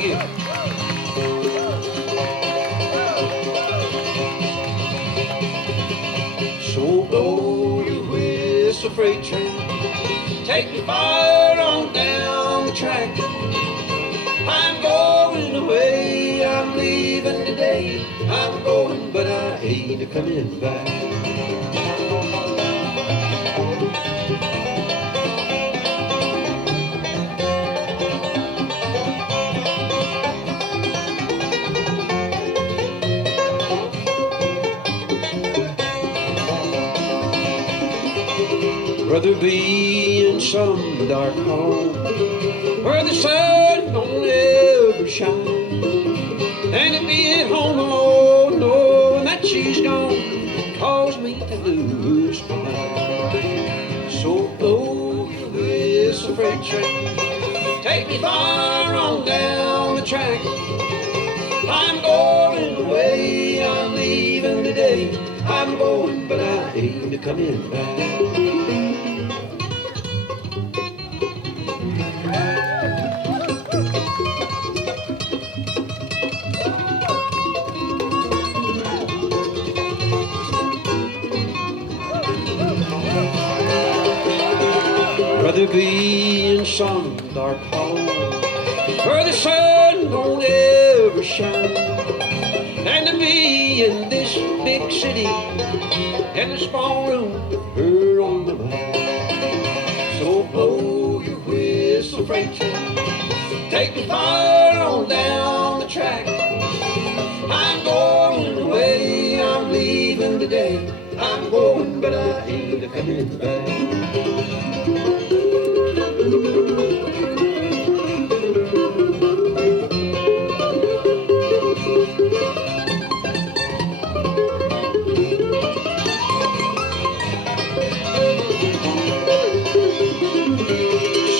Thank you. So blow your whistle, freight train, take me far on down the track. I'm going away, I'm leaving today. I'm going, but I ain't a-coming back. Rather be in some dark home where the sun don't ever shine, than to be at home alone knowing that she's gone, cause me to lose my mind. So blow your whistle, freight train, take me far on down the track. I'm going away, I'm leaving today. I'm going, but I ain't a-coming back. Rather be in some dark hole where the sun don't ever shine, than to be in this big city in the small room with her on the mind. So blow your whistle, freight train, take me far on down the track. I'm going away, I'm leaving today. I'm going, but I ain't a-coming back.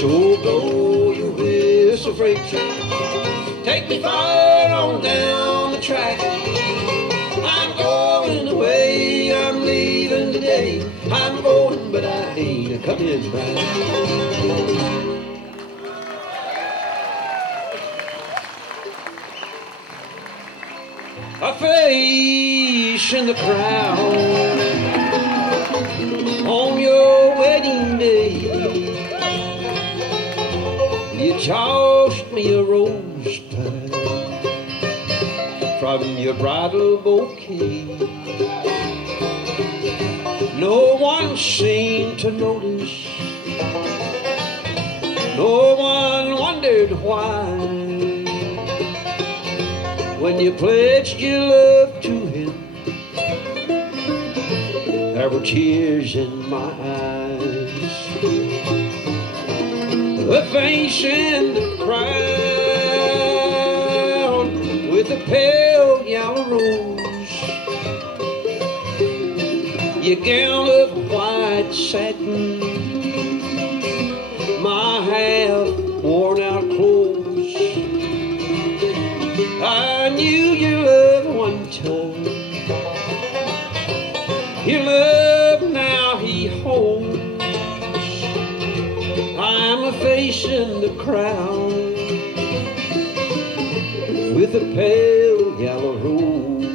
So blow your whistle, freight train, take me far on down the track. I'm going away, I'm leaving today. I'm going, but I ain't a-coming back. A face in the crowd on your wedding day. You tossed me a rose pie from your bridal bouquet. No one seemed to notice, no one wondered why. When you pledged your love to him, there were tears in my eyes. A face in the crowd with a pale yellow rose, your gown of white satin, my half worn out clothes. I knew your love one time, your love now he holds. I'm a face in the crowd with a pale yellow rose.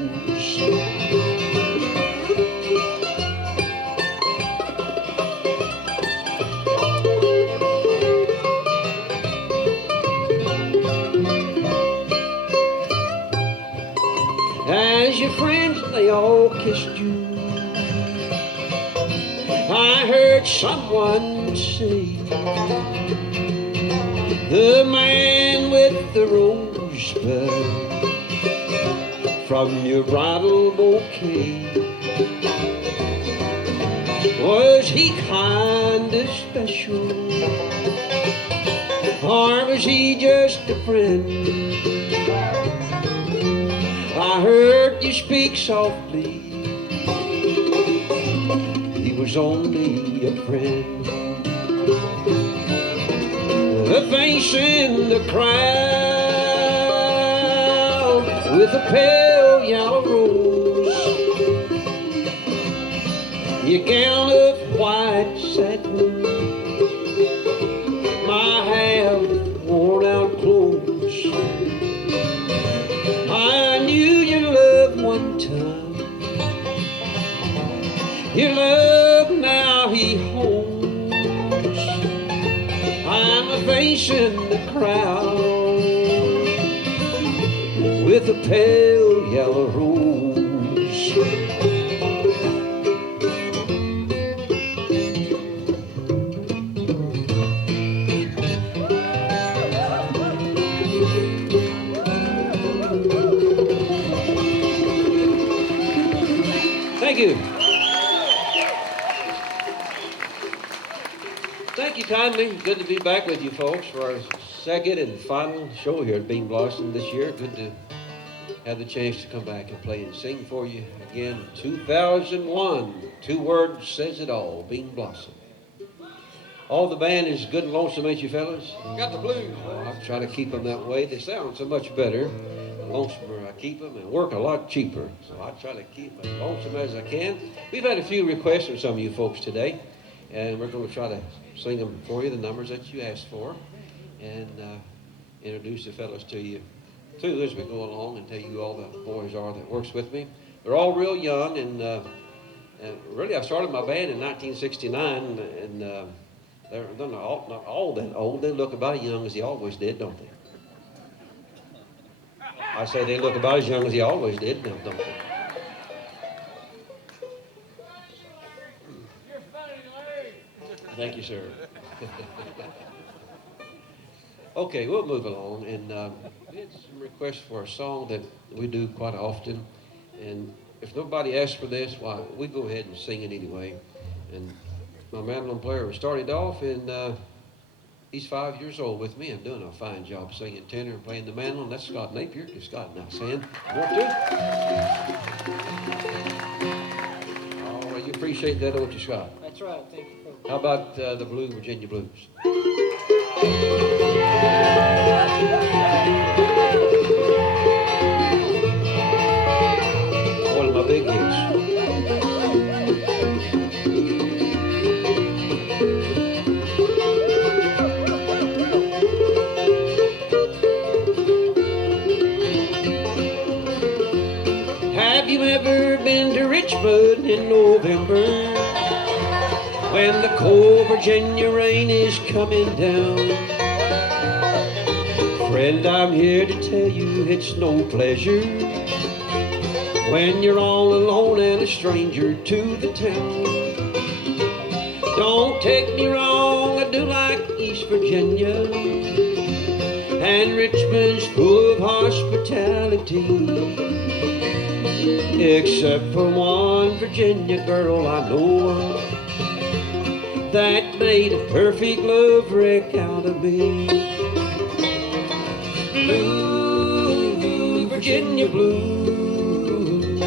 As your friends, they all kissed you, I heard someone say, the man with the rosebud from your bridal bouquet, was he kinda special, or was he just a friend? I heard you speak softly, he was only a friend. A face in the crowd with a pale yellow rose, your gown of white satin, my half worn out clothes. Your love now he holds. I'm a face in the crowd with a pale yellow rose. Thank you. Thank you kindly. Good to be back with you folks for our second and final show here at Bean Blossom this year. Good to have the chance to come back and play and sing for you again. 2001, 2 words says it all, Bean Blossom. All the band is good and lonesome, ain't you fellas? Got the blues. I try to keep them that way. They sound so much better. The lonesomer I keep them and work a lot cheaper. So I try to keep them as lonesome as I can. We've had a few requests from some of you folks today, and we're going to try to sing them for you, the numbers that you asked for, and introduce the fellas to you too as we go along and tell you who all the boys are that works with me. They're all real young, and really I started my band in 1969, and they're not all that old. They look about as young as they always did, don't they? I say they look about as young as they always did, don't they? Thank you, sir. Okay, we'll move along, and we had some requests for a song that we do quite often, and if nobody asks for this, why, we go ahead and sing it anyway. And my mandolin player started off, and he's 5 years old with me and doing a fine job singing tenor and playing the mandolin. That's Scott Napier. Give Scott now, Sam. Want to? Oh, well, you appreciate that, don't you, Scott? That's right. Thank you, folks. How about the Blue Virginia Blues? One of my big hits. Have you ever been to Richmond in November, when the cold Virginia rain is coming down? Friend, I'm here to tell you it's no pleasure when you're all alone and a stranger to the town. Don't take me wrong, I do like East Virginia, and Richmond's full of hospitality, except for one Virginia girl I know of that made a perfect love wreck out of me. Blue, Virginia blue,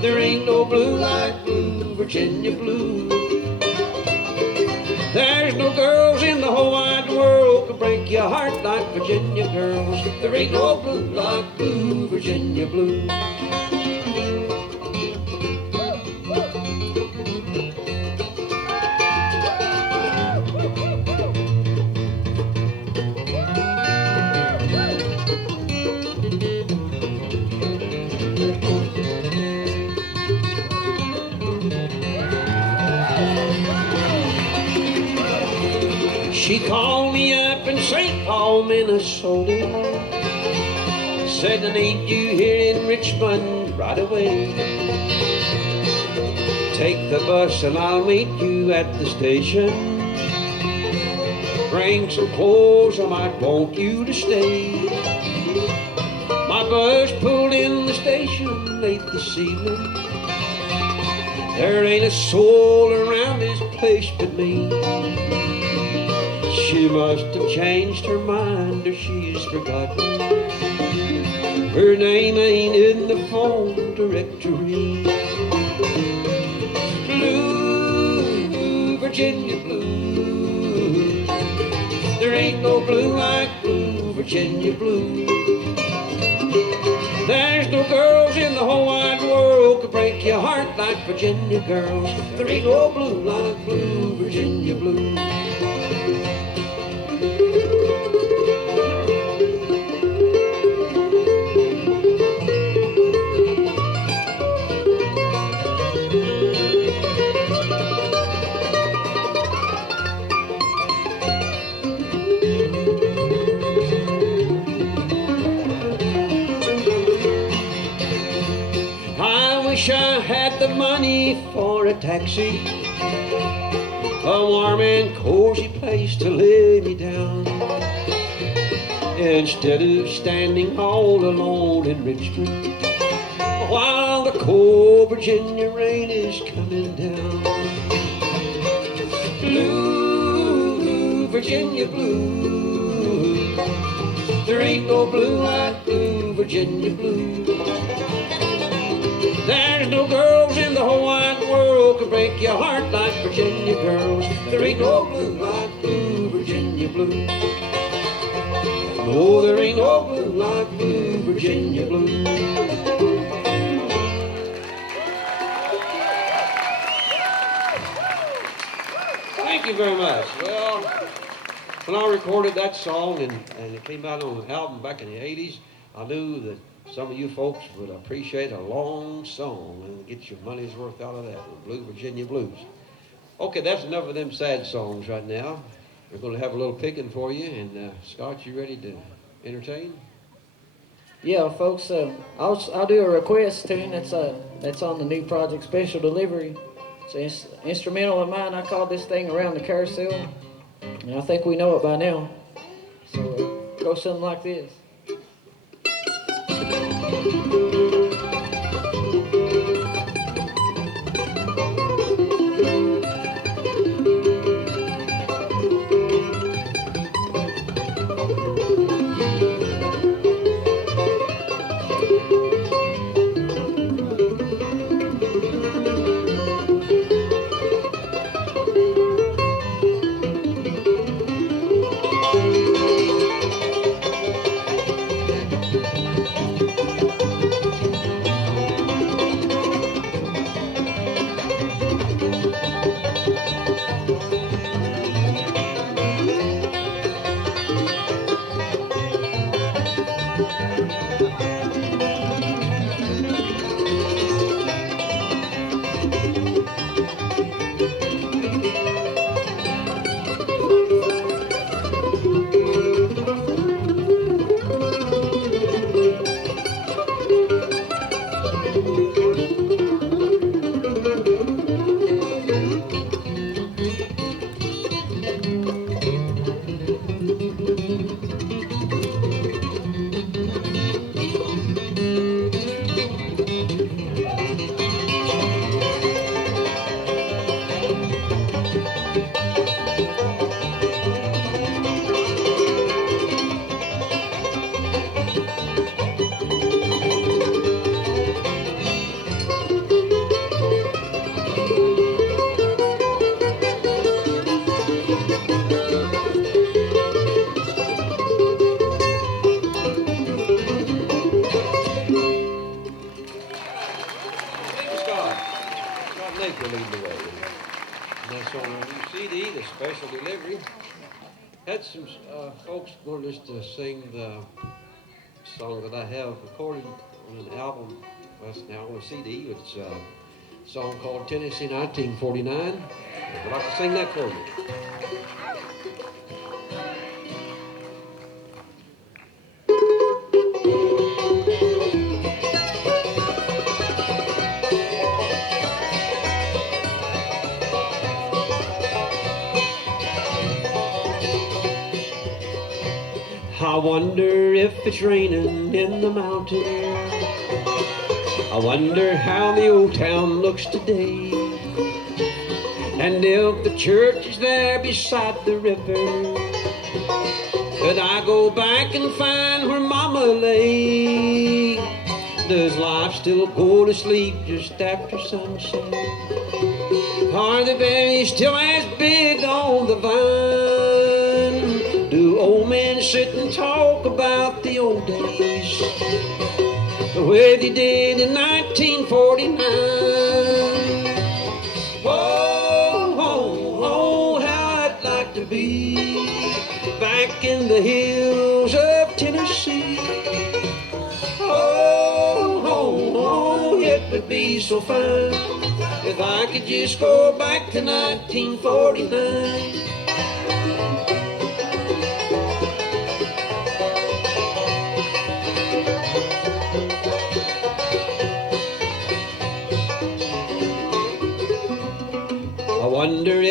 there ain't no blue like blue, Virginia blue. There's no girls in the whole wide world could break your heart like Virginia girls. There ain't no blue like blue, Virginia blue. She called me up in St. Paul, Minnesota, said I need you here in Richmond right away. Take the bus and I'll meet you at the station. Bring some clothes, I might want you to stay. My bus pulled in the station late this evening. There ain't a soul around this place but me. She must have changed her mind, or she's forgotten. Her name ain't in the phone directory. Blue, Virginia blue, there ain't no blue like blue, Virginia blue. There's no girls in the whole wide world could break your heart like Virginia girls. There ain't no blue like blue, Virginia blue. the money for a taxi, a warm and cozy place to lay me down. Instead of standing all alone in Richmond while the cold Virginia rain is coming down. Blue, Virginia blue, there ain't no blue like blue, Virginia blue. There's no girls in the whole wide world can break your heart like Virginia girls. There ain't no blue like blue, Virginia blue. No, there ain't no blue like blue, Virginia blue. Thank you very much. Well, when I recorded that song and it came out on an album back in the 80s, I knew that some of you folks would appreciate a long song and get your money's worth out of that, the Blue Virginia Blues. Okay, that's enough of them sad songs right now. We're going to have a little picking for you, and Scott, you ready to entertain? Yeah, folks, I'll do a request tune that's on the new project, Special Delivery. It's an instrumental of mine. I called this thing Around the Carousel, and I think we know it by now. So go something like this. Special Delivery. Had some folks wanted us to sing the song that I have recorded on an album. Well, now on a CD. It's a song called Tennessee 1949. I'd like to sing that for you. I wonder if it's raining in the mountains. I wonder how the old town looks today. And if the church is there beside the river, could I go back and find where Mama lay? Does life still go to sleep just after sunset? Are the berries still as big on the vine? Do old men sit and talk about the old days, the way they did in 1949? Whoa, oh, oh, how I'd like to be back in the hills of Tennessee. Oh, oh, oh, it would be so fine if I could just go back to 1949.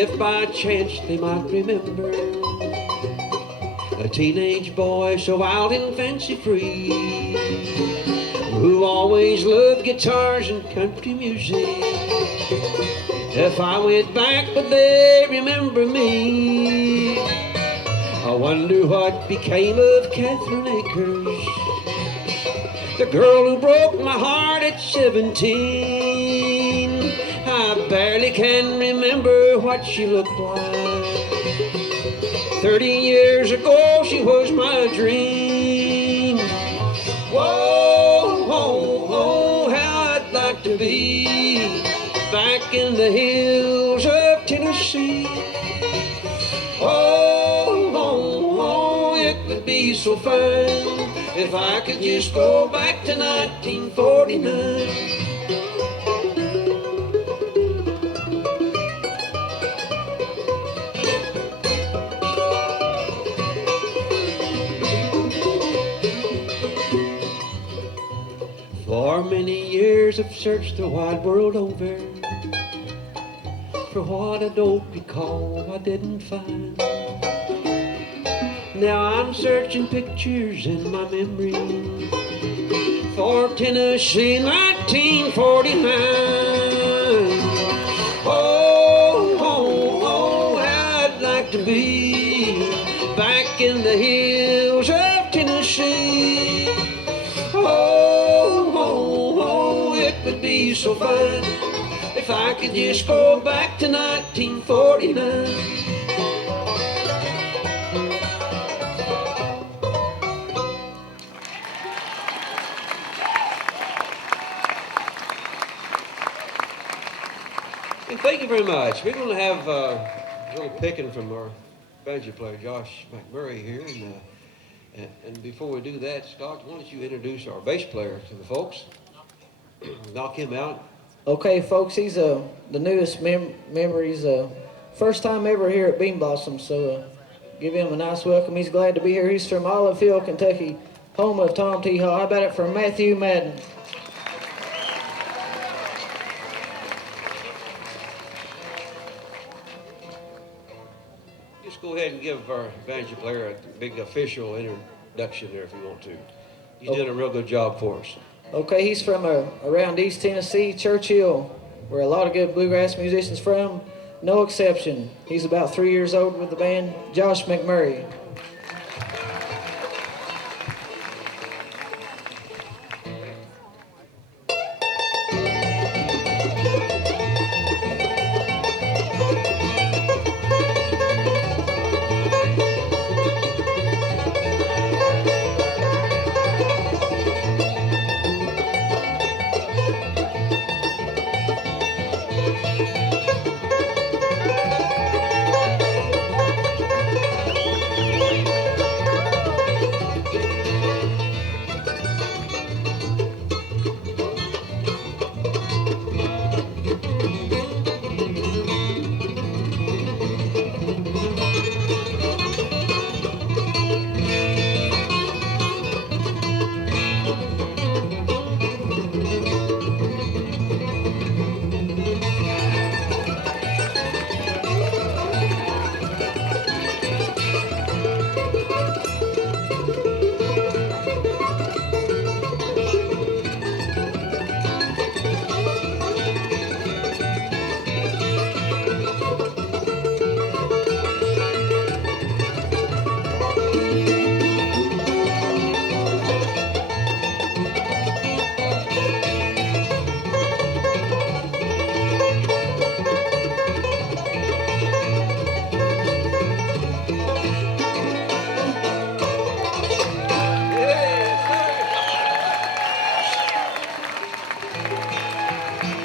if by chance they might remember a teenage boy so wild and fancy free, who always loved guitars and country music. If I went back, would they remember me? I wonder what became of Catherine Akers, the girl who broke my heart at 17. I barely can remember what she looked like. 30 years ago, she was my dream. Whoa, whoa, whoa, how I'd like to be back in the hills of Tennessee. Oh, oh, oh, it would be so fun if I could just go back to 1949. For many years I've searched the wide world over for what I don't recall I didn't find. Now I'm searching pictures in my memory for Tennessee 1949. Oh, oh, oh, how I'd like to be back in the hills of Tennessee. Oh, oh, oh, it would be so fun if I could just go back to 1949. Thank you very much. We're going to have a little picking from our banjo player, Josh McMurray, here. And before we do that, Scott, why don't you introduce our bass player to the folks? Knock him out. Okay, folks, he's the newest member. He's first time ever here at Bean Blossom, so give him a nice welcome. He's glad to be here. He's from Olive Hill, Kentucky, home of Tom T. Hall. How about it for Matthew Madden? Just go ahead and give our banjo player a big official introduction there if you want to. He's done a real good job for us. Okay, he's from around East Tennessee, Churchill, where a lot of good bluegrass musicians from. No exception. He's about 3 years old with the band, Josh McMurray.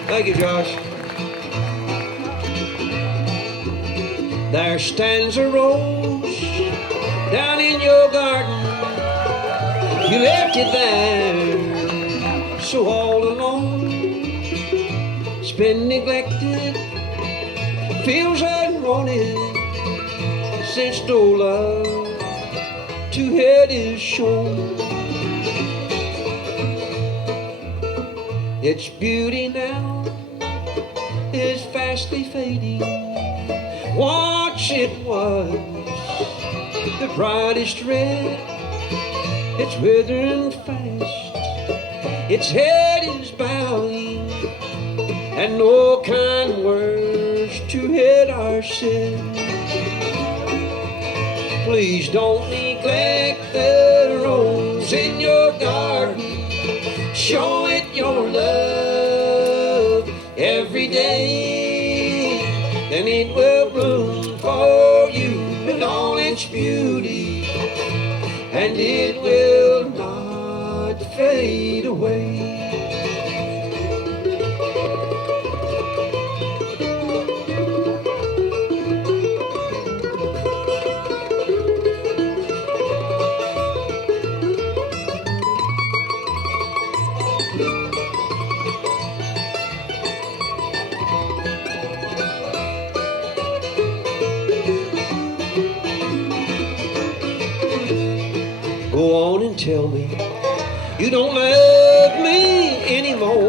Thank you, Josh. There stands a rose down in your garden. You left it there, so all alone. It's been neglected, feels unwanted, since no love to it is shown. Its beauty now is fastly fading, Once it was the brightest red. It's withering fast, its head is bowing, and no kind words to it are said. Please don't neglect the rose in your garden. Show it your love every day. Then it will bloom for you in all its beauty, and it will not fade away. Go on and tell me you don't love me anymore.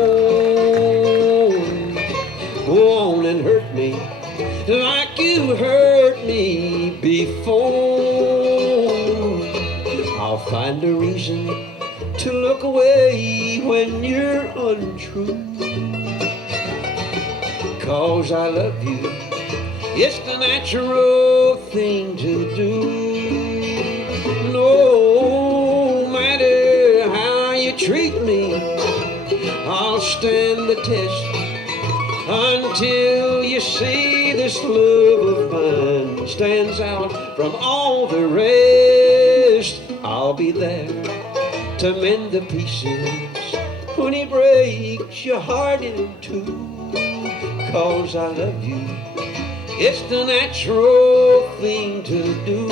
Go on and hurt me like you hurt me before. I'll find a reason to look away when you're untrue. 'Cause I love you, it's the natural thing to do. No matter how you treat me, I'll stand the test until you see this love of mine stands out from all the rest. I'll be there to mend the pieces when he breaks your heart in two. 'Cause I love you, it's the natural thing to do.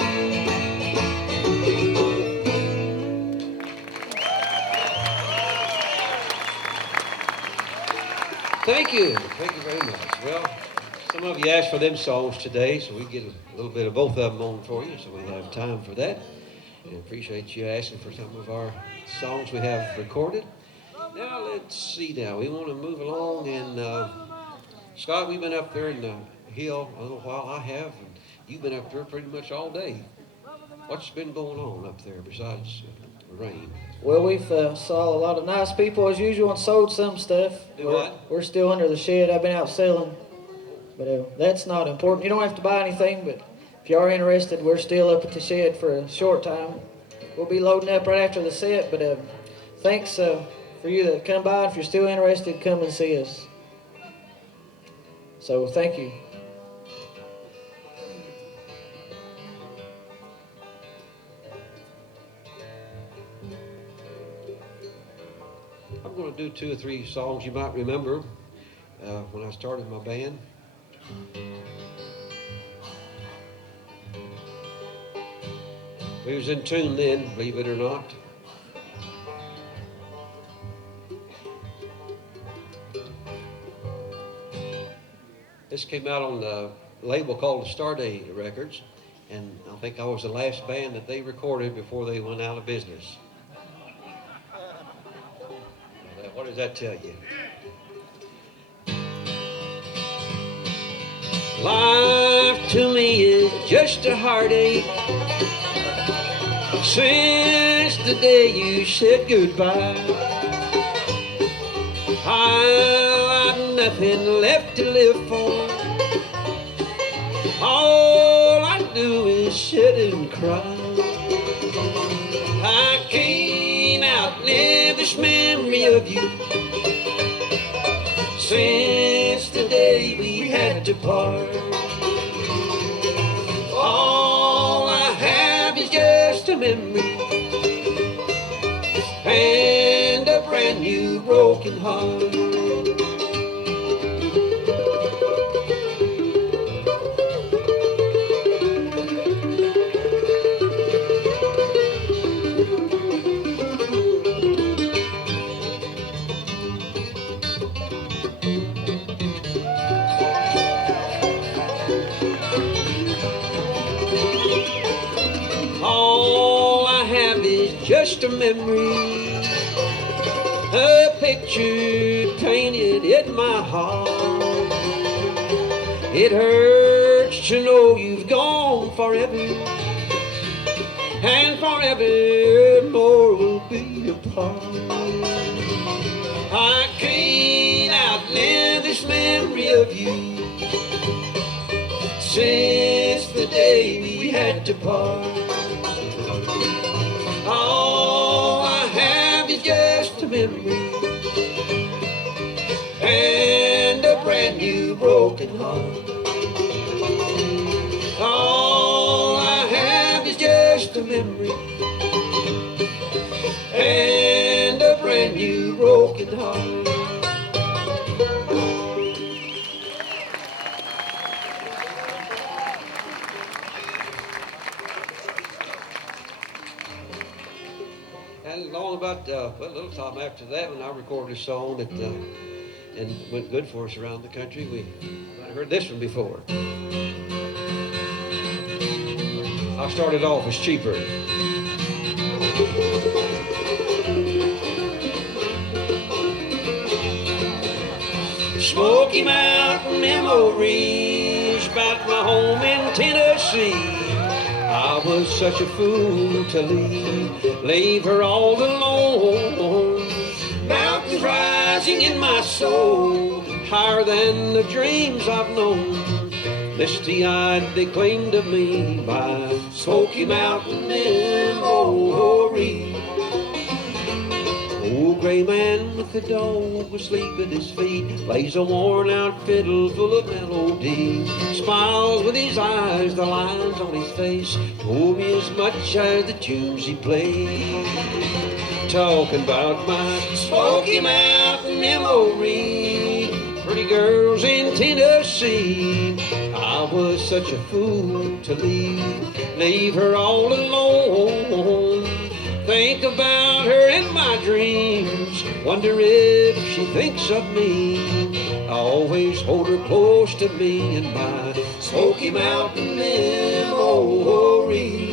Thank you. Thank you very much. Well, some of you asked for them songs today, so we get a little bit of both of them on for you, so we have time for that. And appreciate you asking for some of our songs we have recorded. Now, let's see now. We want to move along, and Scott, we've been up there in the hill a little while. I have, and you've been up there pretty much all day. What's been going on up there besides the rain? Well, we've saw a lot of nice people as usual and sold some stuff. We're still under the shed. I've been out selling, but that's not important. You don't have to buy anything, but if you are interested, we're still up at the shed for a short time. We'll be loading up right after the set, but thanks for you to come by. If you're still interested, come and see us. So thank you. I'm going to do 2 or 3 songs you might remember when I started my band. We was in tune then, believe it or not. This came out on the label called Starday Records, and I think I was the last band that they recorded before they went out of business. What does that tell you? Life to me is just a heartache since the day you said goodbye. I've nothing left to live for. All I do is sit and cry. I can't outlive this memory of you since the day we had to part. All I have is just a memory and a brand new broken heart. Just a memory, a picture painted in my heart. It hurts to know you've gone forever, and forevermore we'll be apart. I can't outlive this memory of you since the day we had to part. All I have is just a memory and a brand new broken heart. All I have is just a memory and a brand new broken heart. And long about, well, a little time after that, when I recorded a song that and went good for us around the country, we might have heard this one before. I started off as cheaper. Smoky Mountain memories about my home in Tennessee. I was such a fool to leave her all alone. Mountains rising in my soul, higher than the dreams I've known. Misty-eyed they claimed of me by Smoky Mountain memory. Old gray man with the dog asleep at his feet plays a worn-out fiddle full of melody. Smiles with his eyes, the lines on his face told me as much as the tunes he played. Talking about my Smoky Mountain memory, pretty girls in Tennessee. I was such a fool to leave her all alone. Think about her in my dreams, wonder if she thinks of me. I always hold her close to me in my Smoky Mountain memory.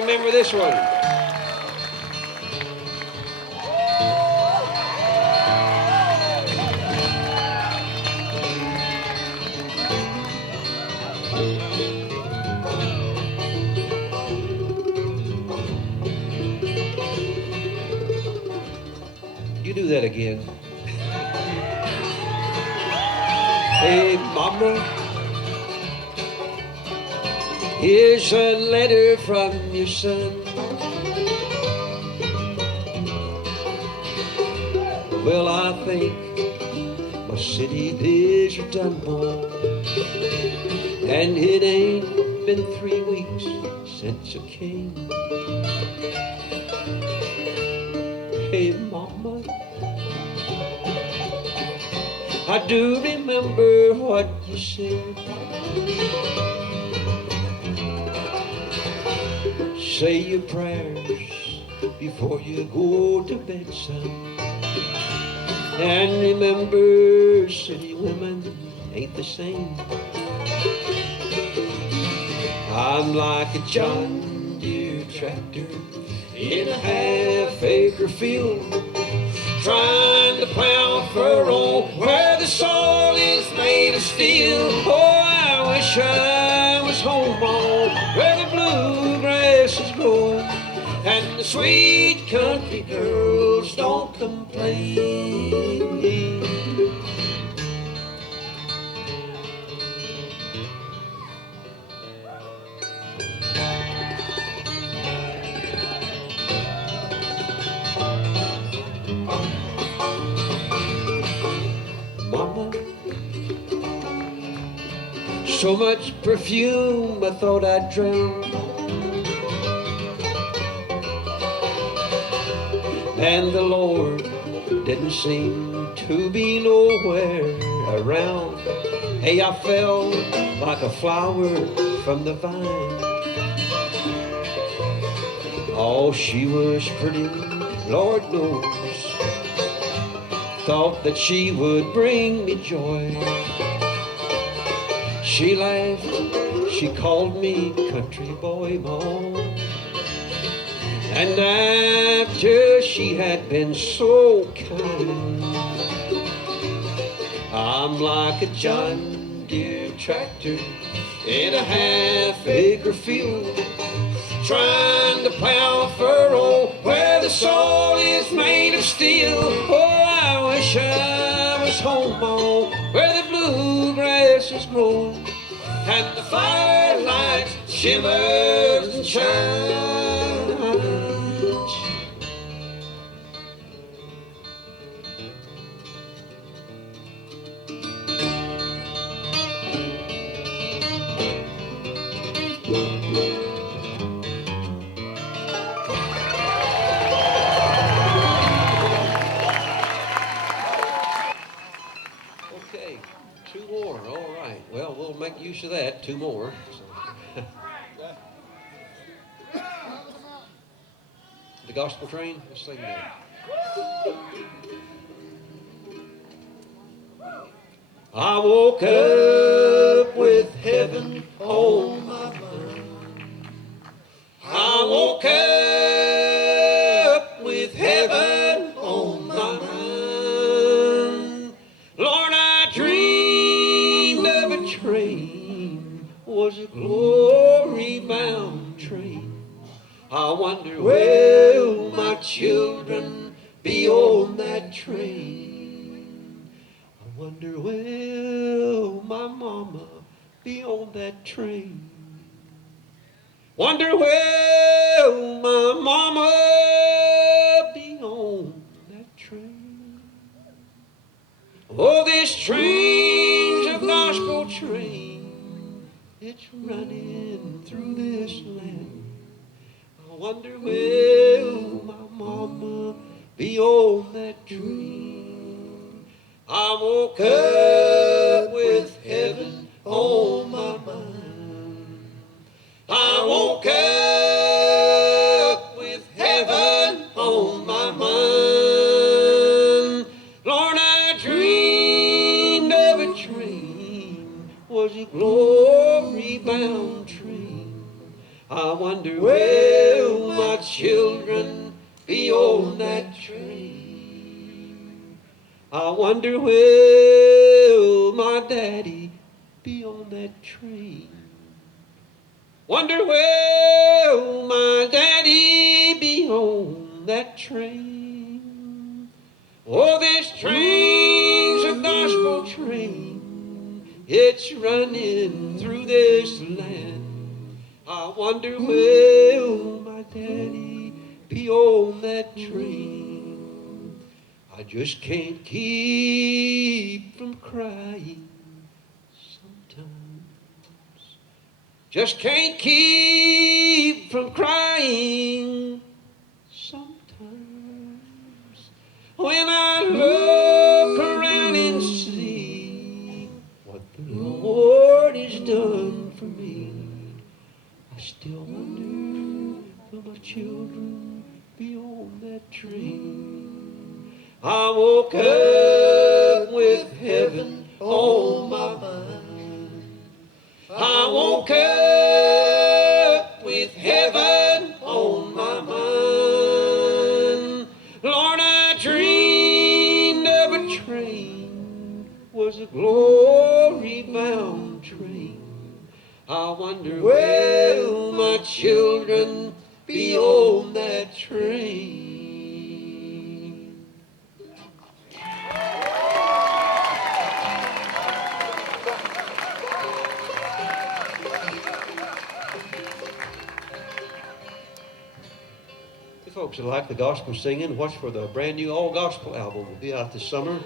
Remember this one. You do that again. Hey, Mama, here's a letter from your son. Well, I think my city days are done, boy, and it ain't been 3 weeks since I came. Hey, Mama, I do remember what you said. Say your prayers before you go to bed, son. And remember, city women ain't the same. I'm like a John Deere tractor in a half-acre field, trying to plow furrow where the soil is made of steel. Oh, I wish I was home on where the bluegrass is growing and the sweet country girls don't complain. Mama, so much perfume I thought I'd drown, and the Lord didn't seem to be nowhere around. Hey, I fell like a flower from the vine. Oh, she was pretty, Lord knows. thought that she would bring me joy. She laughed, she called me country boy, Mom. And after she had been so kind, I'm like a John Deere tractor in a half-acre field, trying to plow furrow where the soil is made of steel. Oh, I wish I was home on where the bluegrass is growing and the firelight shimmers and shines. Okay, two more. All right. Well, we'll make use of that. Two more. So. The gospel train. Let's sing that. I woke up with heaven on my mind. I woke up with heaven on my mind. Lord, I dreamed of a train, was a glory-bound train. I wonder, will my children be on that train? I wonder, will my mama be on that train? Wonder, will my mama be on that train? Oh, this train's a gospel train. It's running through this land. I wonder, will my mama be on that train? I woke up with heaven on my mind. I woke up with heaven on my mind. Lord, I dreamed of a train, was a glory-bound train. I wonder, will my children be on that train? I wonder, will my daddy be on that train? Wonder, will my daddy be on that train? Oh, this train's a gospel train. It's running through this land. I wonder, will my daddy be on that train? I just can't keep from crying sometimes. Just can't keep from crying sometimes. When I look around and see what the Lord has done for me, I still wonder, will my children be on that train? I woke up with heaven on my mind. I woke up with heaven on my mind. Lord, I dreamed of a train, was a glory-bound train. I wonder, will my children be on that train? You folks that like the gospel singing, watch for the brand new all gospel album. Will be out this summer.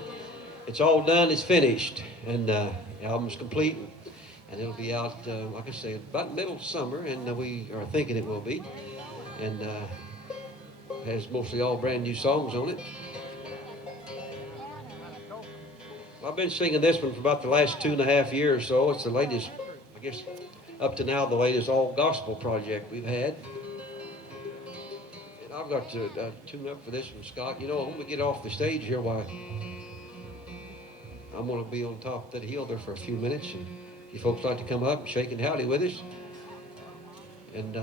It's all done, it's finished, and the album's complete. And it'll be out, like I say, about middle of summer, and we are thinking it will be. And has mostly all brand new songs on it. Well, I've been singing this one for about the last 2.5 years or so. It's the latest, I guess, up to now, the latest all gospel project we've had. And I've got to tune up for this one, Scott. You know, when we get off the stage here, why, I'm going to be on top of that hill there for a few minutes. And if you folks like to come up and shake and howdy with us. And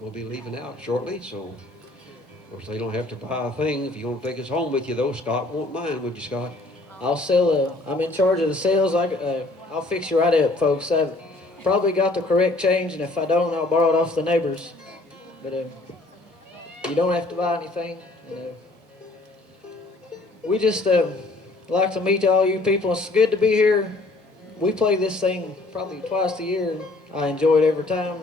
we'll be leaving out shortly, so of course they don't have to buy a thing. If you want to take us home with you, though, Scott won't mind, would you, Scott? I'll sell. I'm in charge of the sales. I'll fix you right up, folks. I've probably got the correct change, and if I don't, I'll borrow it off the neighbors. But you don't have to buy anything. We just like to meet all you people. It's good to be here. We play this thing probably twice a year. I enjoy it every time.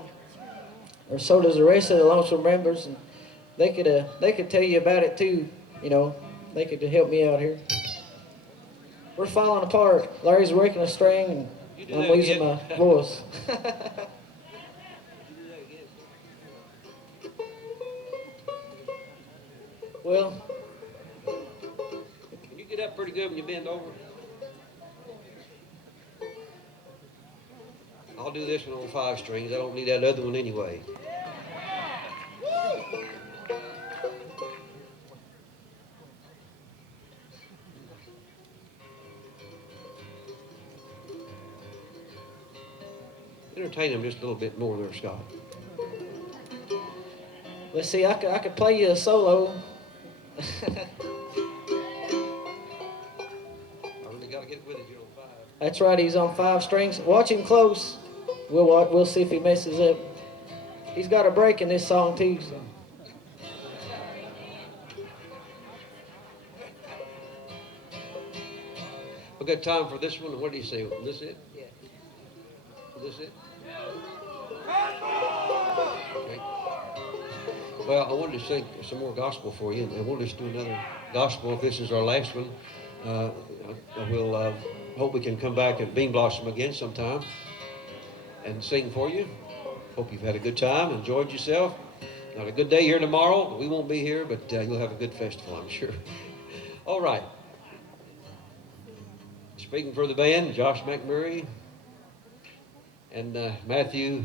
Or so does the rest of the Lonesome members, and they could tell you about it too. You know, they could help me out here. We're falling apart. Larry's breaking a string, and I'm losing my voice. Well, can you get up pretty good when you bend over? I'll do this one on 5 strings. I don't need that other one anyway. Entertain them just a little bit more there, Scott. Let's see, I could play you a solo. I really got to get with it here on 5. That's right, he's on 5 strings. Watch him close. We'll see if he messes up. He's got a break in this song too. So. We got time for this one. What do you say? Is this it? Yeah. Is this it? Okay. Well, I wanted to sing some more gospel for you, and we'll just do another gospel if this is our last one. We'll hope we can come back and Bean Blossom again sometime and sing for you. Hope you've had a good time, enjoyed yourself. Not a good day here tomorrow. We won't be here, but you'll have a good festival, I'm sure. All right. Speaking for the band, Josh McMurray and Matthew.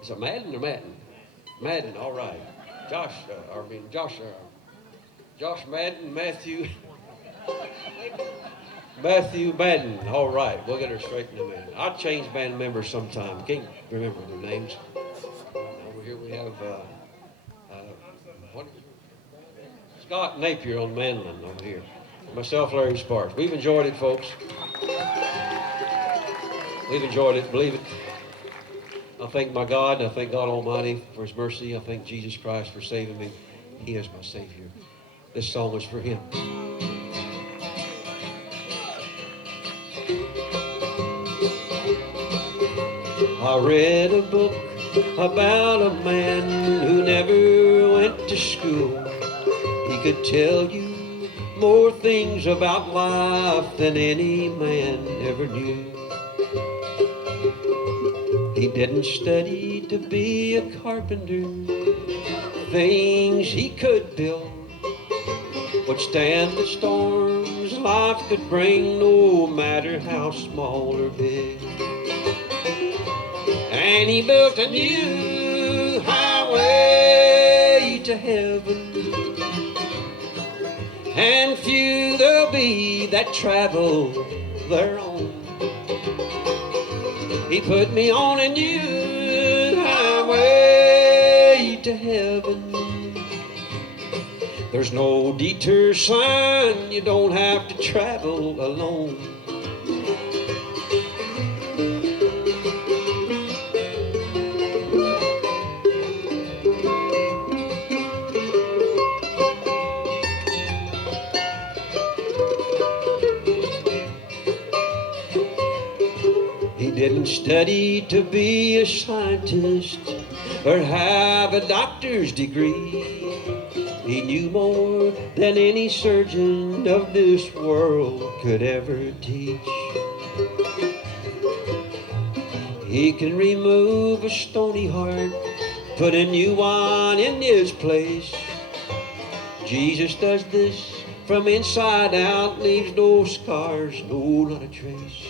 Is it Madden or Madden? Madden, all right. Josh Madden, Matthew Madden, all right. We'll get her straightened in a minute. I change band members sometime. Can't remember their names. Over here we have Scott Napier on mandolin over here. Myself, Larry Sparks. We've enjoyed it, folks. We've enjoyed it, believe it. I thank my God, I thank God Almighty for His mercy. I thank Jesus Christ for saving me. He is my Savior. This song is for Him. I read a book about a man who never went to school. He could tell you more things about life than any man ever knew. He didn't study to be a carpenter. Things he could build would stand the storms life could bring, no matter how small or big. And he built a new highway to heaven, and few there'll be that travel thereon. He put me on a new highway to heaven. There's no detour sign, you don't have to travel alone. Didn't study to be a scientist or have a doctor's degree. He knew more than any surgeon of this world could ever teach. He can remove a stony heart, put a new one in his place. Jesus does this from inside out, leaves no scars, no, not a trace.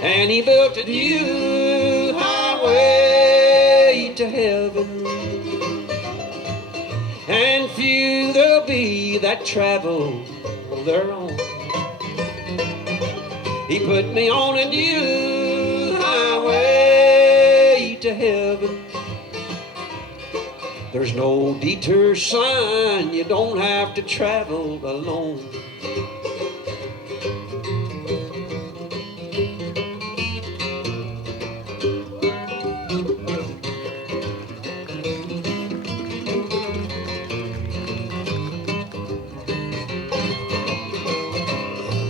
And he built a new highway to heaven, and few there'll be that travel thereon. He put me on a new highway to heaven. There's no detour sign, you don't have to travel alone.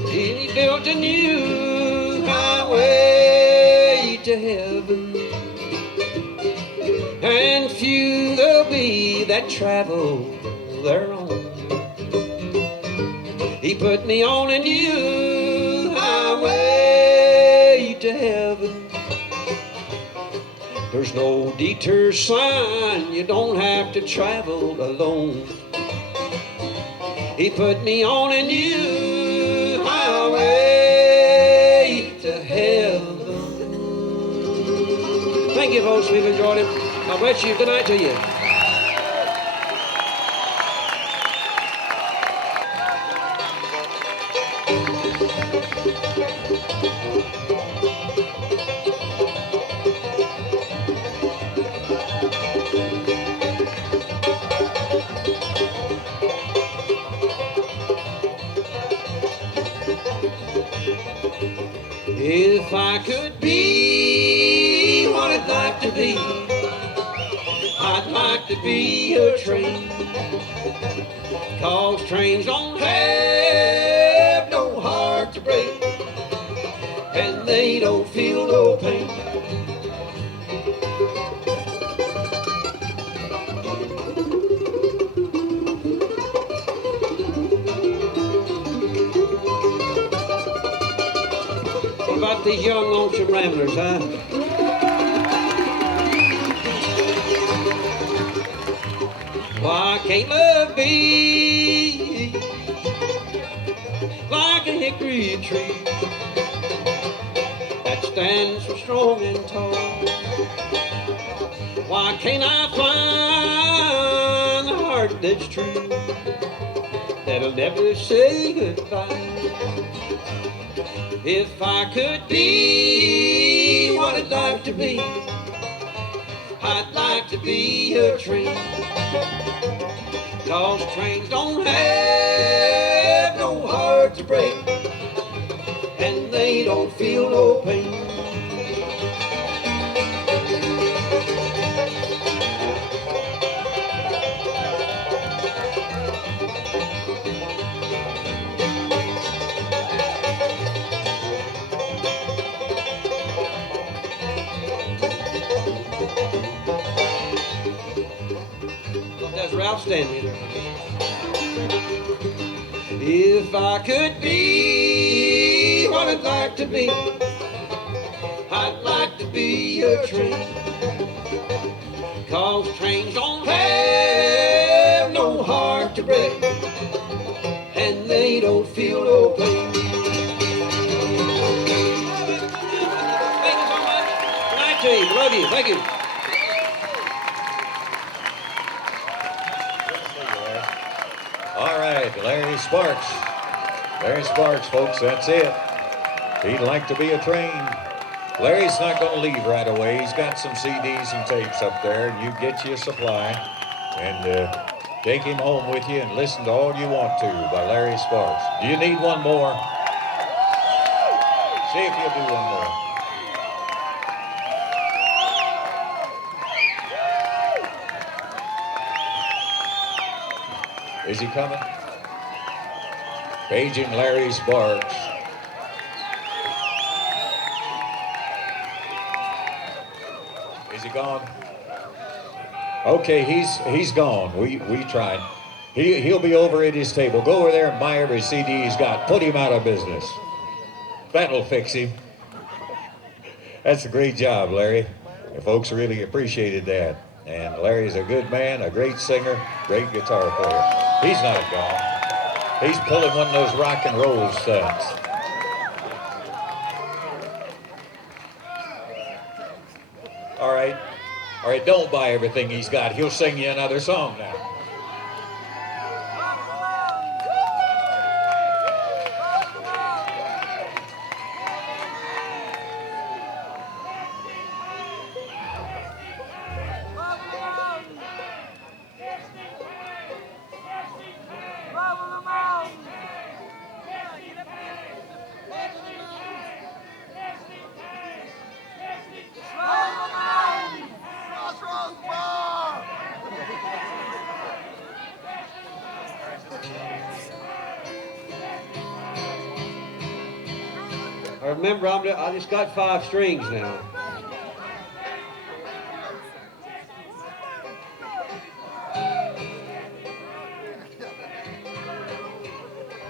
He built a new highway to heaven, and few there'll be that travel thereon. He put me on a new highway to heaven. There's no detour sign, you don't have to travel alone. He put me on a new highway to heaven. Thank you, folks. We've enjoyed it. God bless you. Good night to you. If I could be what I'd like to be, I'd like to be a train. 'Cause trains don't have no heart to break, and they don't feel no pain. What about these young lonesome ramblers, huh? Why can't love be like a hickory tree that stands so strong and tall? Why can't I find the heart that's true, that'll never say goodbye? If I could be what I'd like to be, I'd like to be a train. 'Cause trains don't have no heart to break, and they don't feel no pain. That's Ralph Stanley there. If I could be what I'd like to be, I'd like to be a train. 'Cause trains don't have no heart to break, and they don't feel no pain. Thank you so much. Good night to you. Love you. Thank you. All right, Larry Sparks. Larry Sparks, folks, that's it. He'd like to be a train. Larry's not going to leave right away. He's got some CDs and tapes up there, and you get you a supply. And take him home with you and listen to All You Want To by Larry Sparks. Do you need one more? See if you'll do one more. Is he coming? Paging Larry Sparks. Is he gone? Okay, he's gone. We tried. He'll be over at his table. Go over there and buy every CD he's got. Put him out of business. That'll fix him. That's a great job, Larry. The folks really appreciated that. And Larry's a good man, a great singer, great guitar player. He's not gone. He's pulling one of those rock and roll stunts. All right, don't buy everything he's got. He'll sing you another song now. remember, I just got 5 strings now.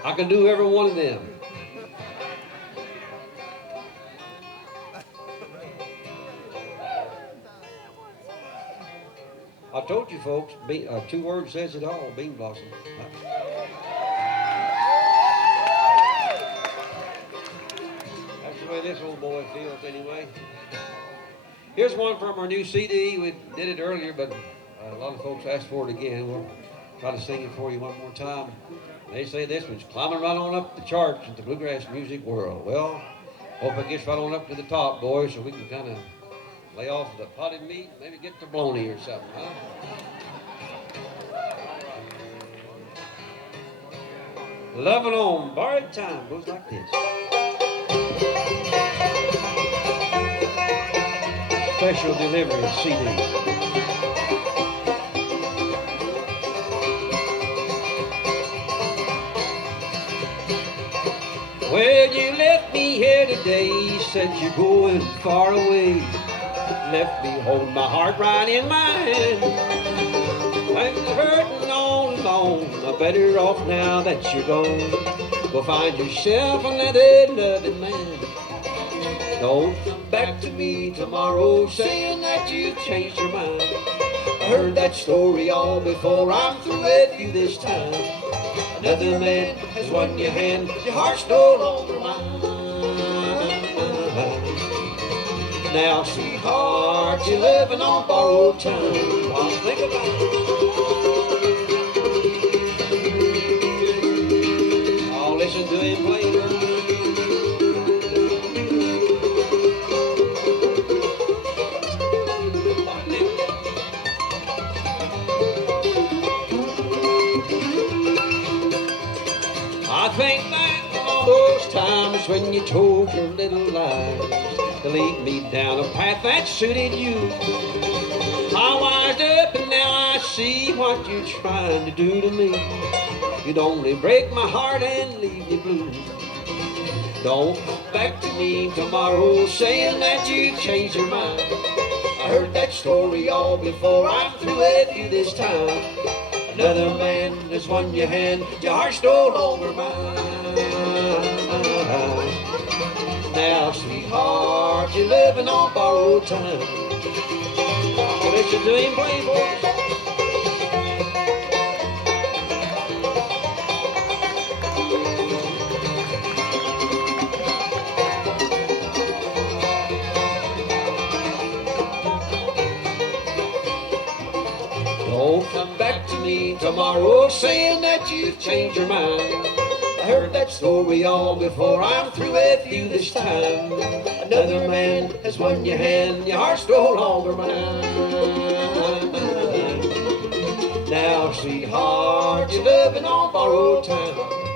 I can do every one of them. I told you folks, 2 words says it all, bean blossom. That's the way this old boy feels anyway. Here's one from our new CD. We did it earlier, but a lot of folks asked for it again. We'll try to sing it for you one more time. They say this one's climbing right on up the charts in the bluegrass music world. Well, hope it gets right on up to the top, boys, so we can kind of lay off the potted meat, maybe get the bologna or something, huh? Loving on borrowed time goes like this. Special delivery CD. Well, you left me here today, said you're going far away. Left me holding my heart right in my hand. I'm hurting all alone. I'm better off now that you're gone. Go find yourself another loving man. Don't come back to me tomorrow saying that you've changed your mind. I heard that story all before. I'm through with you this time. Another man has won your hand. Your heart's no longer mine. Now, sweetheart, you're living on borrowed time. I'll think about it. I'll listen to him play. I think back on those times when you told your little lies to lead me down a path that suited you. I wised up and now I see what you're trying to do to me. You'd only break my heart and leave me blue. Don't come back to me tomorrow saying that you've changed your mind. I heard that story all before. I'm through with you this time. Another man has won your hand. Your heart's no longer mine. Now, sweetheart, you're living on borrowed time. I'll listen to him play, boys. Don't come back to me tomorrow saying that you've changed your mind. I heard that story all before. I'm through with you this time. Another man has won your hand. Your heart's no longer mine. Now, sweetheart, you're living on borrowed time.